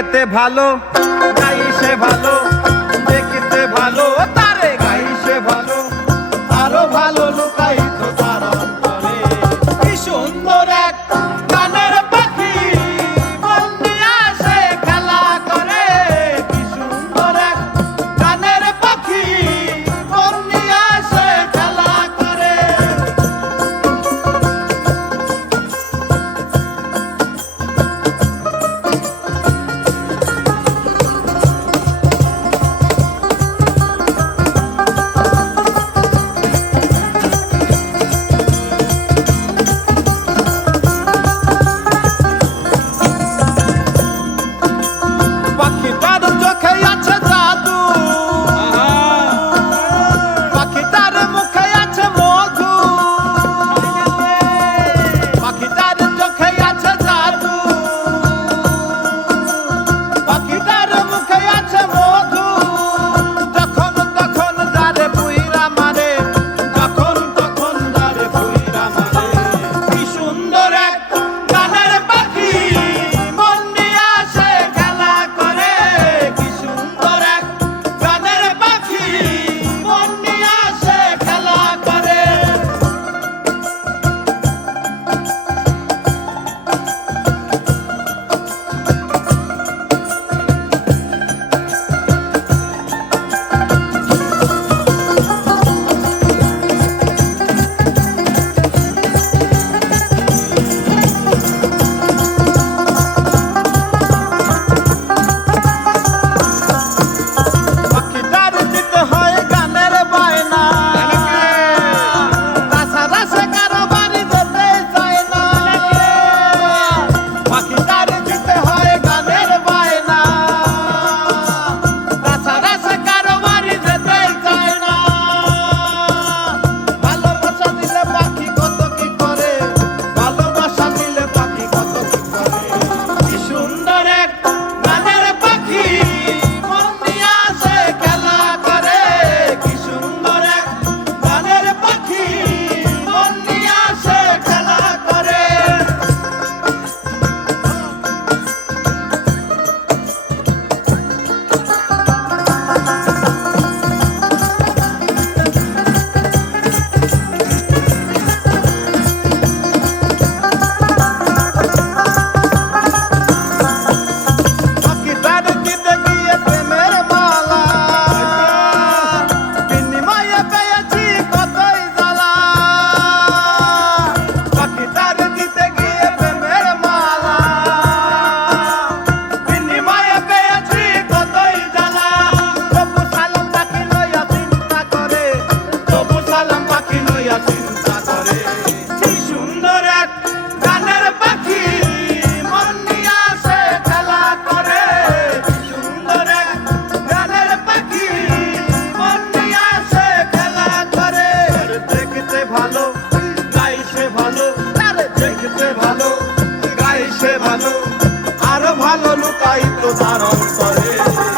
দেখতে ভালো গাই সে ভালো দেখতে ভালো তারে গাই সে ভালো আরও ভালো লুকাই তার অন্তরে